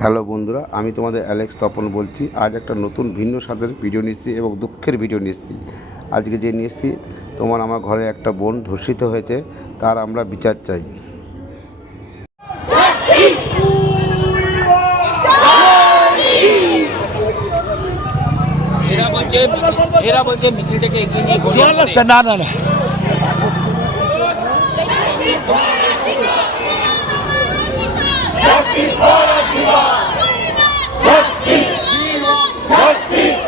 হ্যালো বন্ধুরা, আমি তোমাদের অ্যালেক্স তপন বলছি। আজ একটা নতুন ভিন্ন স্বাদের ভিডিও নিচ্ছি এবং দুঃখের ভিডিও নিচ্ছি। আজকে যে নিচ্ছি, আমার ঘরে একটা বোন ধর্ষিত হয়েছে, তার আমরা বিচার চাই। এরা বলছে মিছিলটাকে এগিয়ে নিয়ে না না না Justice for Atiba! Justice! Justice!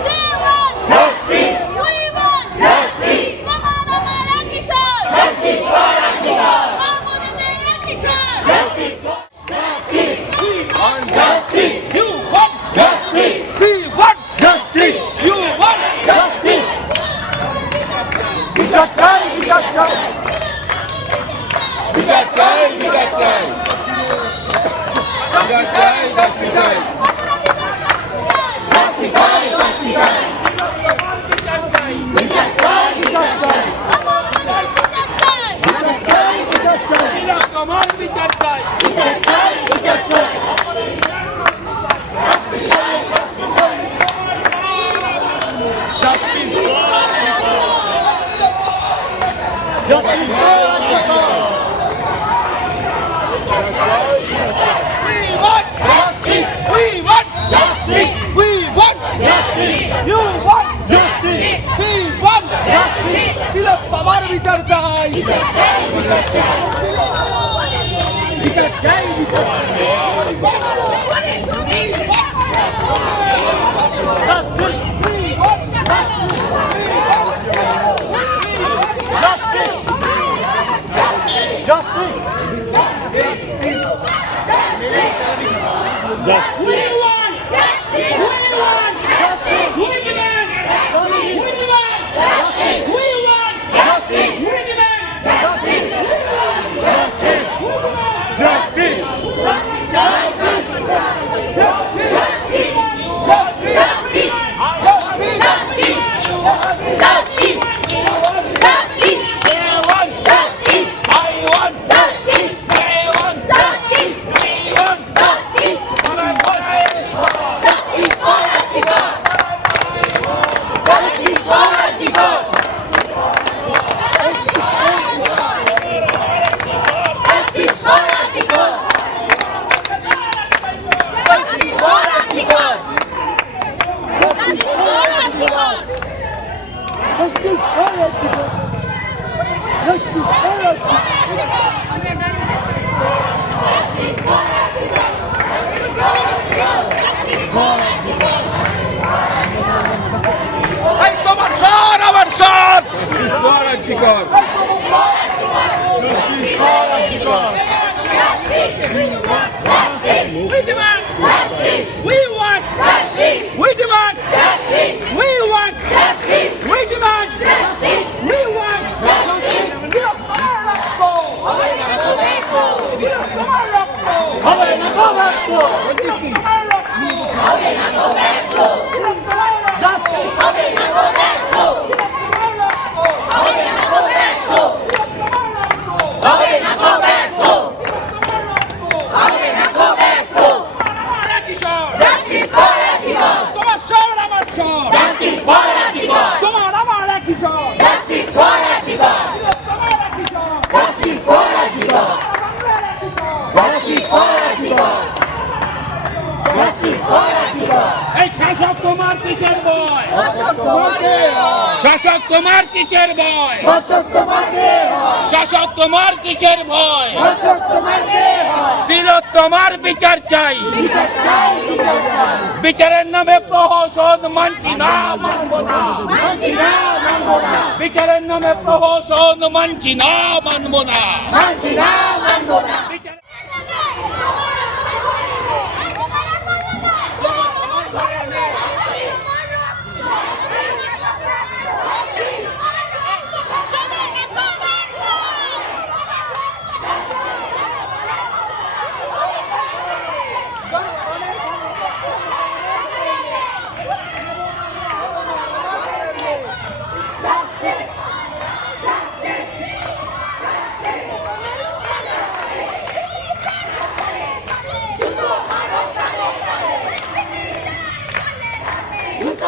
Justice! Justice! Justice for Atiba! Justice for Justice! Justice! You want justice! We want justice! You want justice! বিচার চাই, বিচার চাই! বিচার চাই, বিচার চাই! শাস্তি চাই, শাস্তি চাই, শাস্তি চাই, বিচার চাই, বিচার চাই, বিচার চাই, বিচার চাই, আমার বিচার চাই, বিচার চাই, বিচার চাই, শাস্তি চাই, শাস্তি চাই, justice for Atika, justice for Atika. আমার বিচার চাই, বিচার চাই, বিচার চাই, বিচার চাই, তোমার সর আমার সর, justice for Atika, justice for Atika, we demand justice, we want justice, we demand justice, we want justice, we demand justice, we want justice, শাসক তোমার কিসের ভয়, শাসক তোমার কিসের ভয়, শাসক তোমার কিসের ভয়, দিল তোমার বিচার চাই, বিচারের নামে প্রহসন মানছি না, মানব না, বিচারের নামে প্রহসন মানছি না, মানব না, দ্রুত